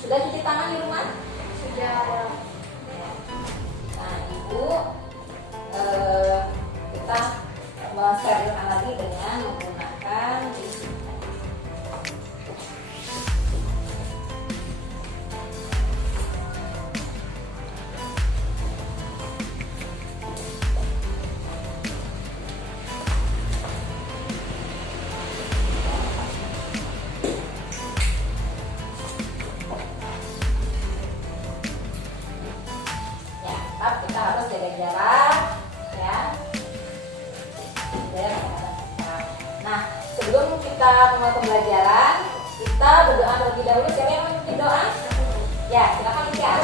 Sudah cuci tangan di rumah? Sudah. Nah, Ibu kita mensterilkan lagi dengan menggunakan tisu. Kita harus jaga jarak ya. Nah, sebelum kita mulai pembelajaran, kita berdoa terlebih dahulu. Siapa yang mau berdoa? Ya, silakan ya.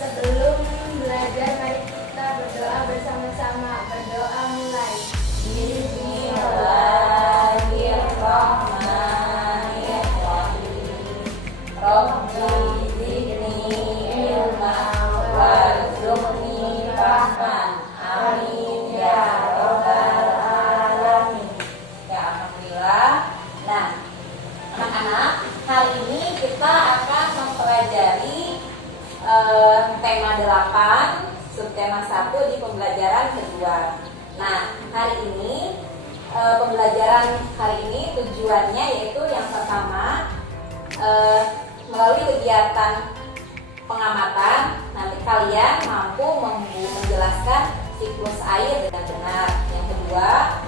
Sebelum belajar, mari kita berdoa bersama-sama. Berdoa mulai. Bismillahirrahmanirrahim. Rabbi zidni ilma warzuqni fahman. Amin ya rabbal alamin. Ya, alhamdulillah. Nah, anak-anak, hari ini kita akan mempelajari tema 8, subtema 1 di pembelajaran kedua. Nah, hari ini pembelajaran hari ini tujuannya yaitu yang pertama, melalui kegiatan pengamatan nanti kalian mampu menjelaskan siklus air dengan benar. Yang kedua,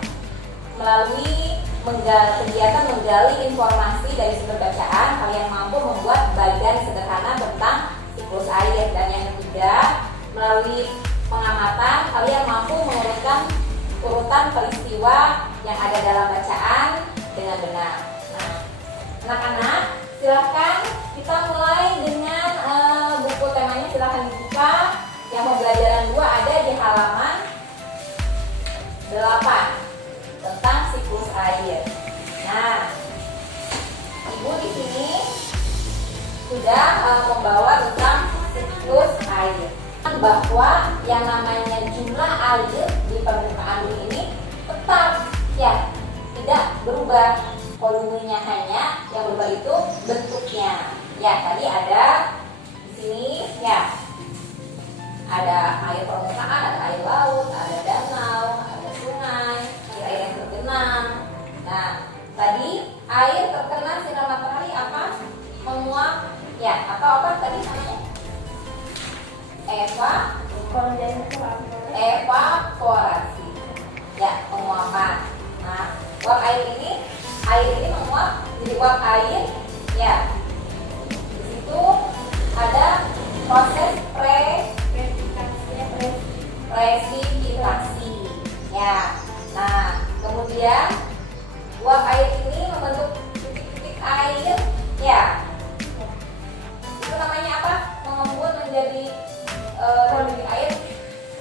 melalui kegiatan menggali informasi dari sumber bacaan, kalian mampu membuat bagan sederhana tentang siklus air. Dan yang ketiga, melalui pengamatan kalian mampu mengurutkan urutan peristiwa yang ada dalam bacaan dengan benar. Nah, anak-anak, silakan kita mulai dengan buku temanya, silakan dibuka. Yang pembelajaran 2 ada di halaman 8 tentang siklus air. Nah, Ibu di sini sudah membawa tentang siklus air. Bahwa yang namanya jumlah air di permukaan bumi ini tetap ya, tidak berubah. Volumenya hanya yang berubah itu bentuknya. Ya, tadi ada di sini ya. Ada air permukaan, ada air laut, ada danau, ada sungai, air yang tergenang. Nah, tadi air terkena sinar matahari apa? Menguap ya, atau apa tadi namanya? Evaporasi. Ya, penguapan. Nah, uap air ini menguap jadi uap air ya. Di situ ada proses presipitasi ya. Nah, kemudian uap air ini membentuk titik-titik air ya. Itu namanya apa? Mengembun menjadi titik air,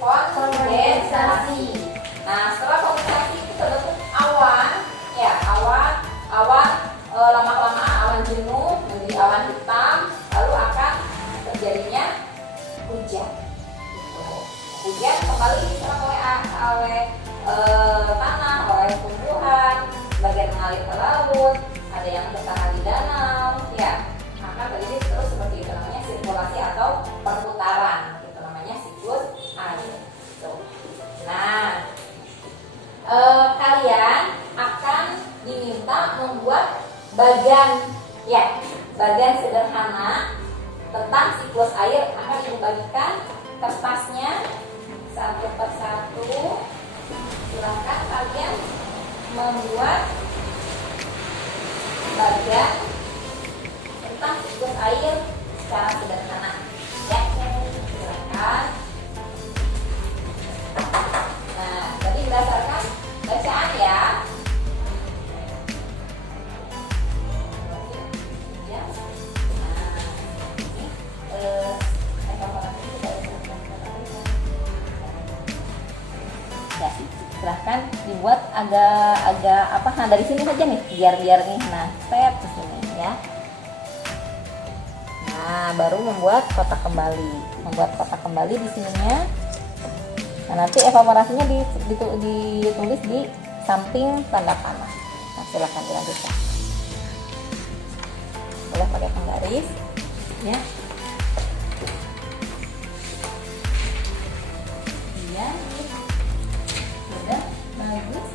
kondensasi. Nah, setelah kondensasi itu terbentuk awan ya, awan lama-kelamaan awan jenuh menjadi awan hitam, lalu akan terjadinya hujan. Hujan kembali diserap oleh tanah, oleh tumbuhan, bagian mengalir ke laut, ada yang bertahan di danau, ya. Maka terjadi terus seperti itu, namanya sirkulasi atau perputaran, itu namanya siklus air. Nah, kalian akan diminta membuat bagan sederhana tentang siklus air. Akan dibagikan kertasnya satu persatu. Silakan kalian membuat bagan tentang siklus air secara sederhana. Ya, silakan. Nah, tadi berdasarkan bacaan ya. Silahkan dibuat agak apa? Nah, dari sini saja nih, biar nih. Nah, step ke sini ya. Nah, baru membuat kotak kembali di sininya. Nah, nanti evaporasinya ditulis di samping tanda panah. Nah, silahkan dilanjutkan. Boleh pakai penggaris. ya. Iya. Udah, bagus.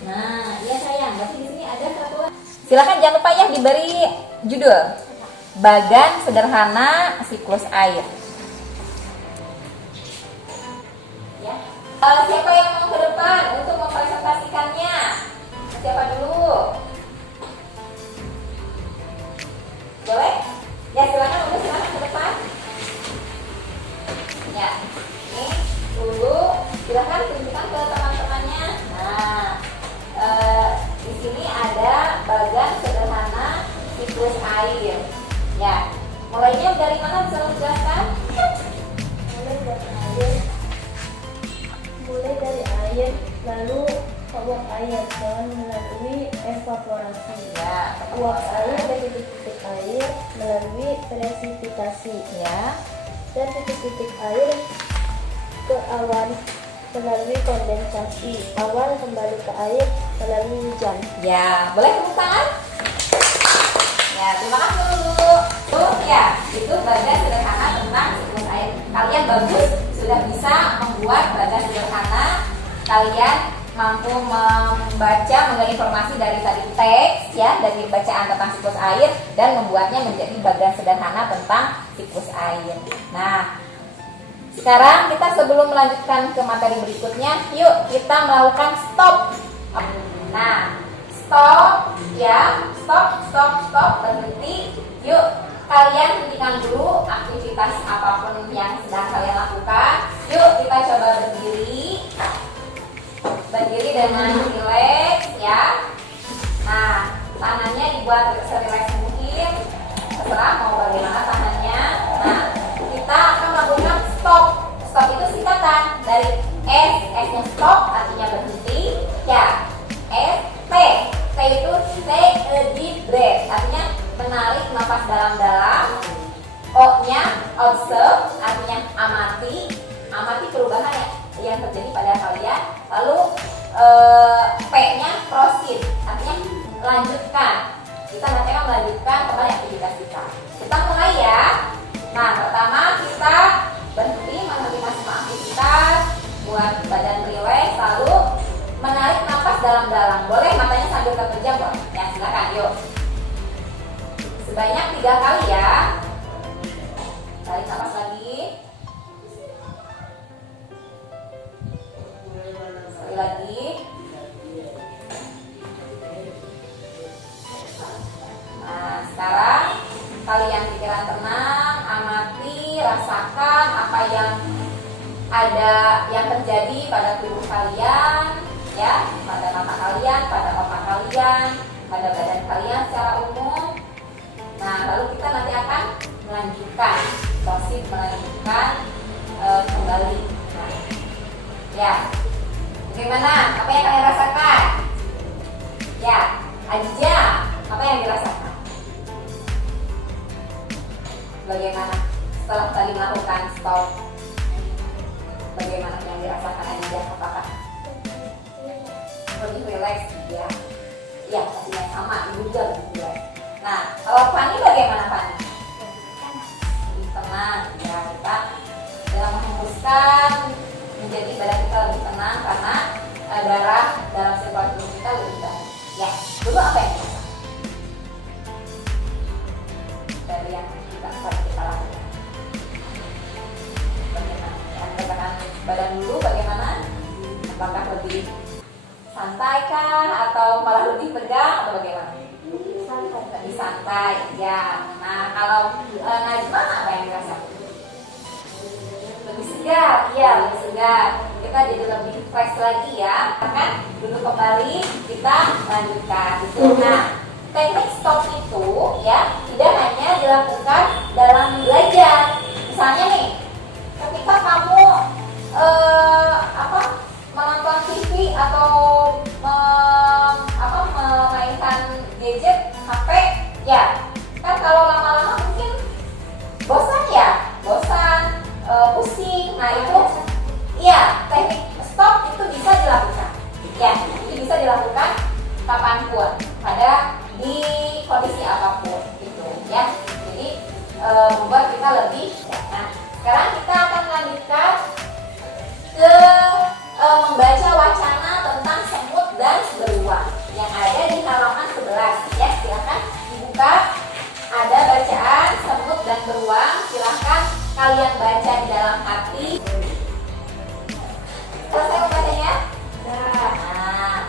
Nah, iya sayang, berarti di sini ada satu. Silakan jangan lupa ya diberi judul bagan sederhana siklus air. Ya. Siapa yang mau ke depan untuk mempresentasikannya? Siapa dulu? Boleh? Ya silakan, udah silakan ke depan. Ya, ini dulu silakan tunjukkan ke teman-temannya. Nah, di sini ada bagan sederhana siklus air. Ya, mulainya dari mana bisa menjelaskan? Mulai dari air, lalu uap air dengan melalui evaporasi. Ya, Uap air dan titik-titik air melalui presipitasi, ya. dan titik-titik air ke awan melalui kondensasi. Awan kembali ke air melalui hujan. Ya, boleh tepuk tangan? Ya, terima kasih dulu. Ya, itu bagan sederhana tentang siklus air. Kalian bagus sudah bisa membuat bagan sederhana. Kalian mampu membaca, mengenai informasi dari tadi teks ya, dari bacaan tentang siklus air dan membuatnya menjadi bagan sederhana tentang siklus air. Nah, sekarang kita sebelum melanjutkan ke materi berikutnya, yuk kita melakukan stop. Nah, stop ya, stop, berhenti. Yuk kalian hentikan dulu aktivitas apapun yang sedang kalian lakukan. Yuk kita coba berdiri dengan rileks ya. Nah, tangannya dibuat serileks mungkin, terserah mau bagaimana tangannya. Nah, kita akan melakukan stop. Stop itu singkatan dari S. S-nya stop artinya berhenti. Ya, S, T. T itu take a deep breath, artinya menarik nafas dalam-dalam. O-nya observe, artinya amati. Amati perubahan yang terjadi pada kalian. Lalu P-nya proceed, artinya lanjutkan. Kita nanti akan melanjutkan kembali aktivitas kita. Kita mulai ya. Nah, pertama kita berhenti menghentikan semua aktivitas, buat badan rileks, lalu menarik nafas dalam-dalam. Boleh matanya sambil terpejam kok. Ya, silakan yuk. Sebanyak 3 kali ya. Tarik nafas lagi. Sekali lagi. Nah, sekarang kalian pikiran tenang, amati, rasakan apa yang ada yang terjadi pada tubuh kalian, ya, pada mata kalian, pada otak kalian, pada badan kalian secara umum. Nah, lalu kita nanti akan melanjutkan, melanjutkan kembali. Nah, ya, bagaimana? Apa yang kalian rasakan? Ya, Adija, apa yang dirasakan? Bagaimana setelah tadi melakukan stop? Bagaimana yang dirasakan Adija? Apakah lebih rileks? Ya, ya, pastinya sama. Ibu juga lebih rileks. Nah, kalau Fani bagaimana Fani? Lebih tenang. Ya, kita dalam menghembuskan menjadi badan kita lebih tenang karena darah dalam sirkulasi tubuh kita lebih baik. Ya, dulu apa yang dirasakan? Dari yang kita lakukan. Bagaimana? Yang tekanan badan dulu bagaimana? Apakah lebih santai kah atau malah lebih tegang atau bagaimana? Santai. Lebih santai. Ya. Nah, kalau Najma apa yang dirasakan? Lebih segar. Iya, lebih segar. Kita jadi lebih fresh lagi ya. Kan duduk kembali, kita lanjutkan. Nah, teknik stop itu ya tidak hanya dilakukan dalam belajar. Misalnya nih, ketika kamu menonton TV atau memainkan gadget HP, ya kan kalau lama-lama mungkin bosan ya, pusing. Nah itu, ya teknik stop itu bisa dilakukan. Ya, itu bisa dilakukan kapanpun pada di kondisi apapun gitu ya. Jadi membuat kita lebih. Nah, sekarang kita akan lanjutkan ke membaca wacana tentang semut dan beruang yang ada di halaman 11 ya. Silahkan dibuka, ada bacaan semut dan beruang, silahkan kalian baca di dalam hati. Selesai membacanya? Nah,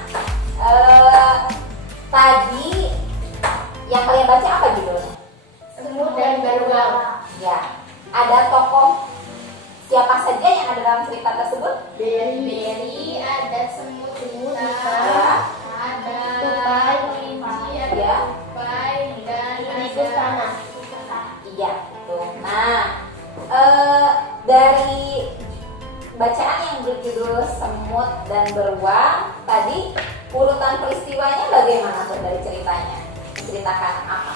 tadi yang kalian baca apa judulnya? Semut dan beruang. Ya, ada tokoh siapa saja yang ada dalam cerita tersebut? Beri, ada semut Ya. ada tupai, kelinci, ada Ya. tupai, dan tikus tanah. Iya, tuh. Nah, dari bacaan yang berjudul Semut dan Beruang tadi, urutan peristiwanya bagaimana tuh dari ceritanya? Menceritakan apa?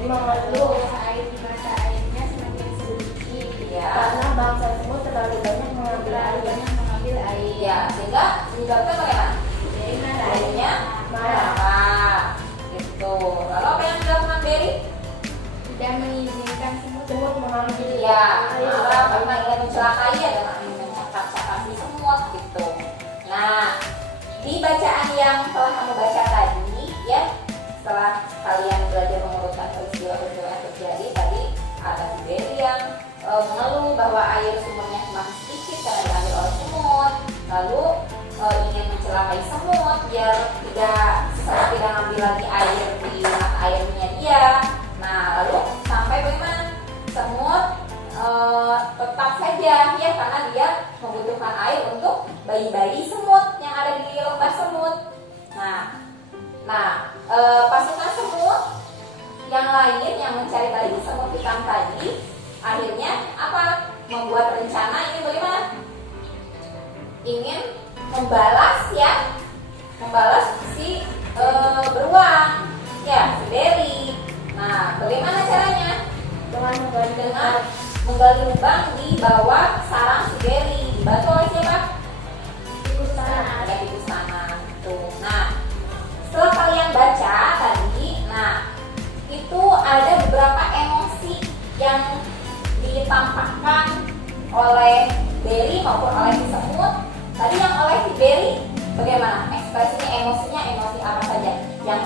Mengeluh air di mata airnya semakin sedikit Iya. karena bangsa semut terlalu banyak mengambil air. Iya, sehingga menyebabkan bagaimana? Airnya marah. Gitu. Lalu apa yang dilakukan Berry? Tidak mengizinkan semut mengambil Iya, air. marah karena ingin mencelakai ya, karena ingin mencakap-cakap si semut gitu. Nah, di bacaan yang telah kamu baca tadi ya, setelah kalian belajar mengurutkan peristiwa-peristiwa yang terjadi tadi, ada si Berry yang mengeluh bahwa air sumurnya semakin sedikit karena diambil oleh semut, lalu ingin mencelakai semut biar tidak ngambil lagi air di mata airnya dia. Nah, lalu sampai bagaimana? Semut tetap saja ya, karena dia membutuhkan air untuk bayi-bayi semut yang ada di lembah semut. Nah, pasukan semut yang lain yang mencari tadi semut hitam tadi akhirnya apa? Membuat rencana ini bagaimana? Ingin membalas si beruang ya, si Berry. Nah, bagaimana caranya? Dengan menggali lubang di bawah sarang si Berry. Dibantu oleh siapa? Tikus tanah. Ada tikus tanah. Tuh. Nah, setelah kalian baca tadi, nah itu ada beberapa emosi yang ditampakkan oleh Berry maupun oleh si semut. Tadi yang oleh si Berry bagaimana? Ekspresinya, emosinya, emosi apa saja? Yang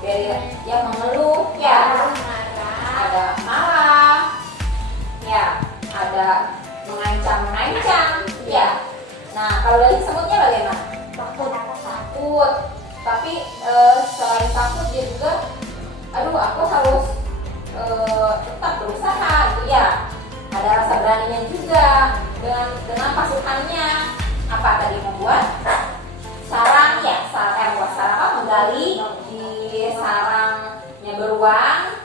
Berry yang mengeluh ya, ada marah, ya, ada mengancam ya. Nah, kalau dari semutnya bagaimana? Takut. Tapi selain takut dia juga, aduh aku harus tetap berusaha gitu ya. Ada rasa beraninya juga dengan pasukannya. Apa tadi membuat sarang ya, membuat sarang apa? Menggali di sarangnya beruang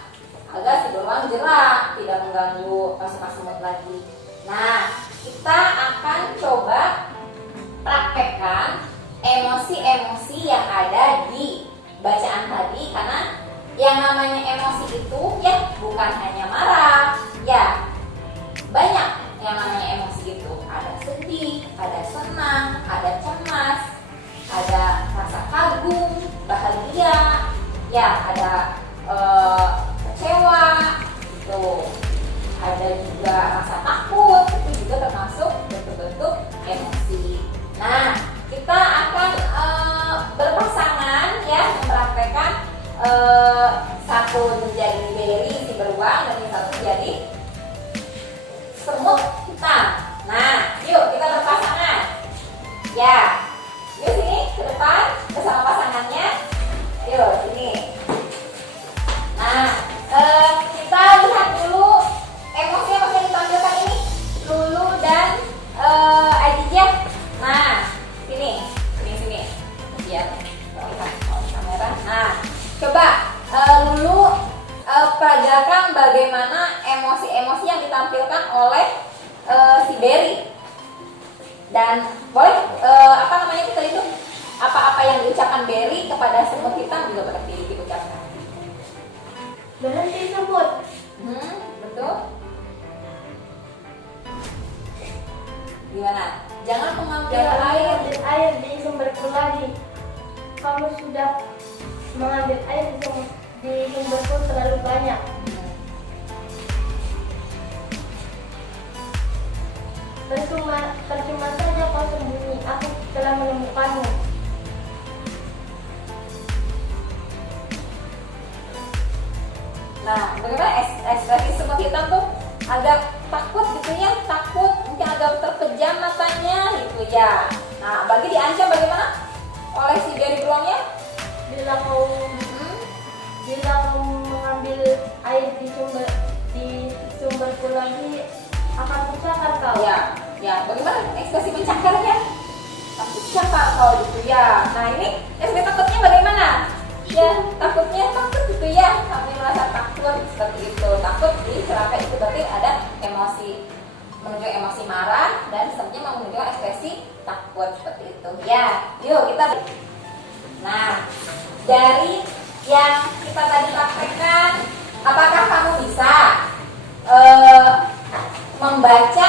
agar si beruang jerak, tidak mengganggu pasukan semut lagi. Nah, kita akan coba praktekkan emosi-emosi yang ada di bacaan tadi, karena yang namanya emosi itu ya bukan hanya marah, ya banyak yang namanya emosi itu. Ada sedih, ada senang, ada cemas, ada rasa kagum, bahagia, ya ada kecewa, gitu. Ada juga rasa takut, itu juga termasuk bentuk-bentuk emosi. Nah, kita akan berpasangan ya, mempraktekkan satu menjadi Berry si beruang dan yang satu menjadi semut hitam. Nah, yuk kita berpasangan. Ya, yuk sini ke depan bersama pasangannya. Yuk sini. Nah, kita lihat dulu emosi-emosi yang ditampilkan ini, Lulu dan Aditya. Nah, sini. Biar lihat kamera. Nah, coba Lulu peragakan bagaimana emosi-emosi yang ditampilkan oleh si Berry. Dan boleh apa namanya itu apa-apa yang diucapkan Berry kepada semut hitam juga berarti diucapkan. Berhenti semut. Betul. Gimana? Jangan mengambil air Air di sumberku lagi. kamu sudah mengambil air di sumberku terlalu banyak. Percuma saja kau sembunyi, aku telah menemukanmu. Nah, bagaimana ekspresi seperti kita tuh agak takut gitu ya, takut, mungkin agak terpejam matanya gitu ya. Nah, bagi diancam bagaimana oleh si Gary beruangnya? Bila kau mengambil air di sumberku lagi, akan kucakar kau. Ya, bagaimana ekspresi mencakarnya? Takut cakar kau gitu ya. Nah, ini ekspresi takutnya bagaimana? Ya, takutnya takut gitu ya, kami merasa takut seperti itu. Takut dicelakai itu berarti ada emosi, menunjukkan emosi marah dan sebenarnya menunjukkan ekspresi takut seperti itu. Ya, yuk kita. Nah, dari yang kita tadi praktekkan, apakah kamu bisa membaca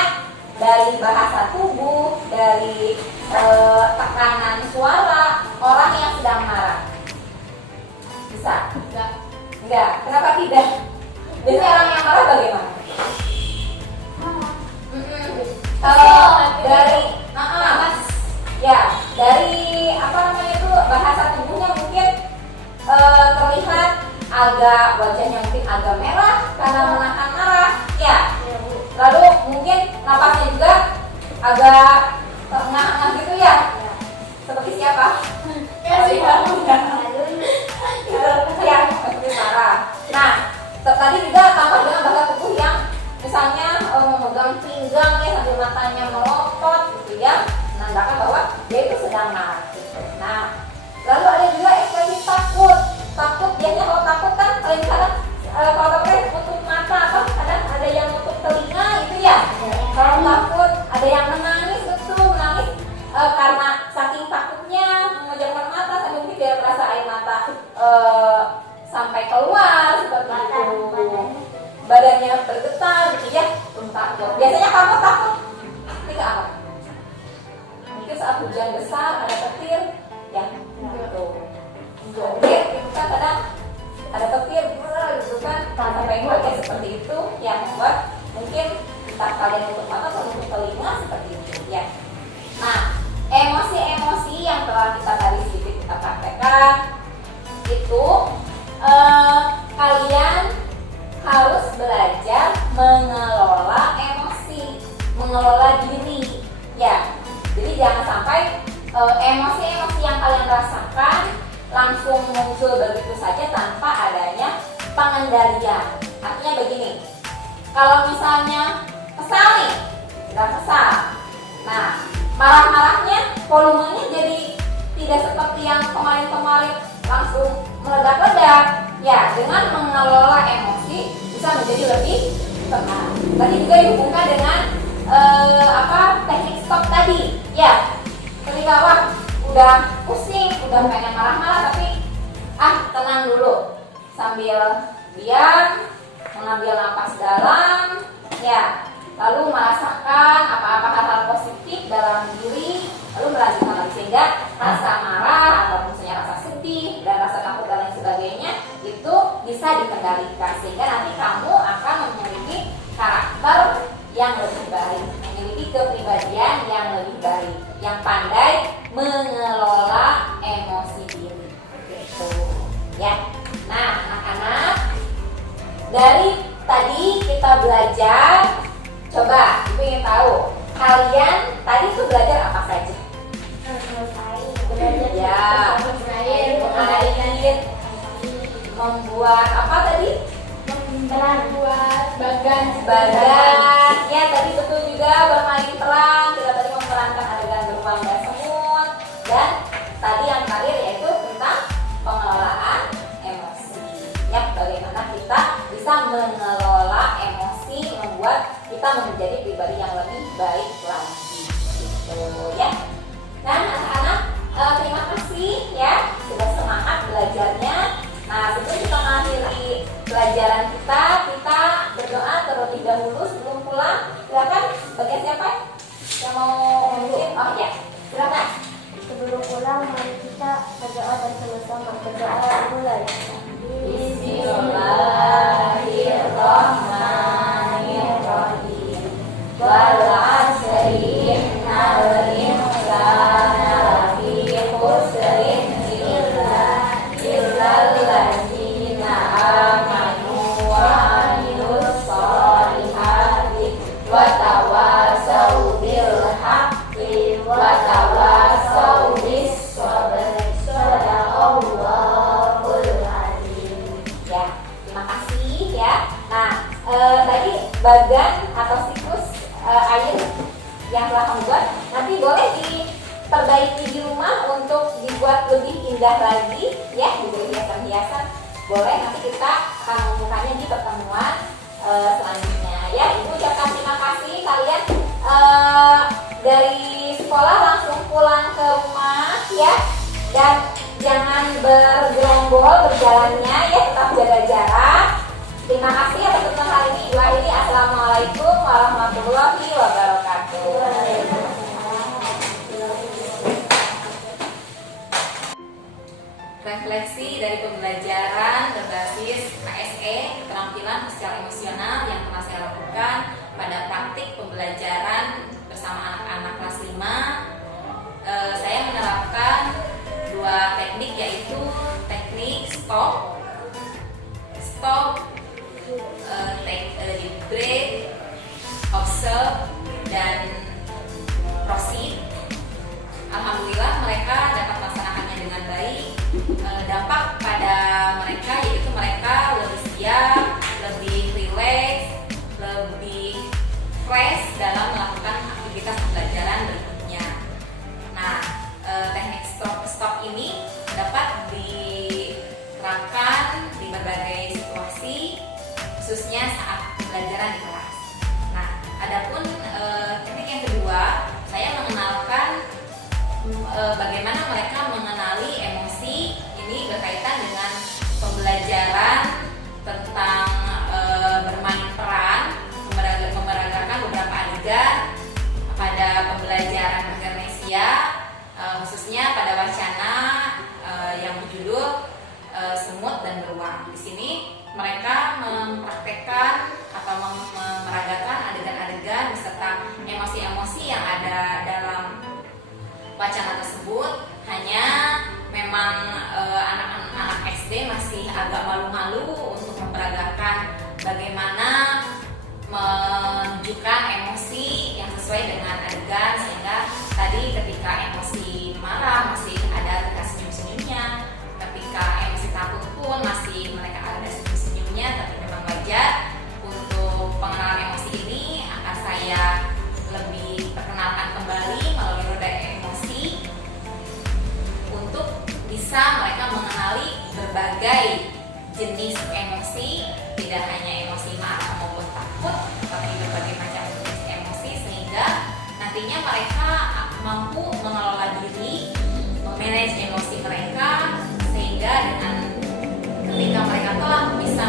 dari bahasa tubuh, dari tekanan suara orang yang sedang marah? Bisa? Enggak. Kenapa tidak? Biasanya orang yang marah bagaimana? Dari apa namanya itu bahasa tubuhnya mungkin terlihat agak wajahnya mungkin agak merah karena menahan marah, ya. Lalu mungkin napasnya juga agak terengah-engah gitu ya. Seperti siapa? Ya, seperti marah. Nah, tadi juga tambah dengan bahasa tubuh yang misalnya memegang pinggang ya sambil matanya melotot gitu ya, menandakan bahwa dia itu sedang marah gitu. Nah, lalu ada juga ekspresi takut. Takut biasanya kalau takut kan paling kadang kalau takut tutup mata atau kadang ada yang tutup telinga gitu ya. Kalau takut ada yang menangis, betul menangis karena saking takutnya memejamkan mata sampai mungkin dia merasa air mata sampai keluar seperti itu. Badannya bergetar gitu ya. Biasanya kamu takut ketika apa? Mungkin saat hujan besar ada petir ya gitu. Petir itu kan kadang ada petir gitu kan sampai kayak seperti itu yang membuat mungkin entah kalian tutup mata atau tutup telinga seperti itu ya. Nah, emosi-emosi yang telah kita tadi sedikit kita praktekkan itu kalian harus belajar mengelola emosi, mengelola diri ya. Jadi jangan sampai emosi-emosi yang kalian rasakan langsung muncul begitu saja tanpa adanya pengendalian. Artinya begini, kalau misalnya kesal nih, sudah kesal. Nah, marah-marahnya volumenya jadi tidak seperti yang kemarin-kemarin langsung meledak-ledak. Ya, dengan mengelola emosi bisa menjadi lebih tenang. Tadi juga dihubungkan dengan teknik stop tadi. Ya, ketika wah udah pusing, udah pengen marah-marah tapi tenang dulu sambil diam, mengambil napas dalam, ya. Lalu merasakan apa-apa hal-hal positif dalam diri, lalu melanjutkan lagi sehingga rasa marah atau misalnya rasa sedih dan rasa takut dan lain sebagainya itu bisa dikendalikan sehingga nanti kamu akan memiliki karakter yang lebih baik, memiliki kepribadian yang lebih baik, yang pandai mengelola emosi diri, gitu ya. Nah, anak-anak, dari tadi kita belajar. Coba, ibu ingin tahu, kalian tadi tuh belajar apa saja? Air, membuat apa tadi? Membuat bagan. Ya, tadi betul juga bermain peran. Kita tadi memerankan adegan beruang dan semut. Dan tadi yang terakhir yaitu tentang pengelolaan emosi. Ya, bagaimana kita bisa mengelola emosi, membuat kita menjadi pribadi yang lebih baik lagi, gitu ya. Nah, anak-anak, terima kasih ya sudah semangat belajarnya. Nah, sebelum kita mengakhiri pelajaran kita berdoa terlebih dahulu sebelum pulang. Silakan, bagian siapa yang mau mungkin? Oh ya, silakan. Sebelum pulang mari kita kita berdoa bersama-sama. Berdoa mulai. Bismillahirrahmanirrahim. Wal 'asri innal insana lafi khusrin illal ladzina amanu wa 'amilus sholihati wa tawassaw bil haqqi wa tawassaw bis sabri. Shadaqallahul azim. Ya, terima kasih ya. Nah, tadi bagan atau siklus air yang telah kamu buat nanti boleh diperbaiki di rumah untuk dibuat lebih indah lagi ya, diberi hiasan-hiasan. Boleh, nanti kita akan memukanya di pertemuan selanjutnya ya. Ibu ucapkan terima kasih, kalian dari sekolah langsung pulang ke rumah ya, dan jangan bergerombol berjalannya ya, tetap jaga jarak. Terima kasih atas pertemuan hari ini. Ibu akhiri, assalamualaikum warahmatullahi wabarakatuh. Refleksi dari pembelajaran berbasis KSE, keterampilan sosial emosional, yang telah saya lakukan pada praktik pembelajaran bersama anak-anak kelas 5. Saya menerapkan dua teknik, yaitu teknik stop, take a deep breath, observe, dan proceed. Alhamdulillah mereka dapat melaksanakannya dengan baik. Dampak pada mereka yaitu mereka lebih siap, lebih rileks, lebih fresh dalam melakukan aktivitas pembelajaran berikutnya. Nah, teknik stop ini dapat diterapkan di berbagai situasi, khususnya saat pembelajaran di kelas. Nah, adapun teknik yang kedua, saya mengenalkan bagaimana mereka mengenali emosi. Ini berkaitan dengan pembelajaran tentang bermain peran, memeragakan beberapa adegan pada pembelajaran bahasa Indonesia, khususnya pada wacana yang berjudul Semut dan Beruang. Di sini mereka mempraktekkan atau memeragakan adegan-adegan beserta emosi-emosi yang ada dalam wacana tersebut. Hanya memang anak-anak SD masih agak malu-malu untuk memperagakan bagaimana menunjukkan emosi yang sesuai dengan adegan, sehingga tadi ketika emosi marah masih ada senyum-senyumnya, ketika emosi takut pun masih mereka ada senyum-senyumnya, tapi memang wajar. Untuk pengenalan emosi ini akan saya lebih perkenalkan kembali melalui roda emosi untuk bisa mereka mengenali berbagai jenis emosi, tidak hanya emosi marah maupun takut, tapi berbagai macam jenis emosi, sehingga nantinya mereka mampu mengelola diri, memanage emosi mereka, sehingga dengan ketika mereka telah bisa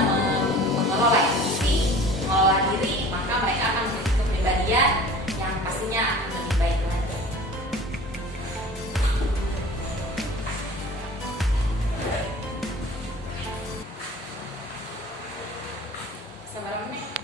mengelola emosi, mengelola diri, maka mereka akan memiliki kepribadian yang pastinya akan lebih baik lagi. Sabar menit.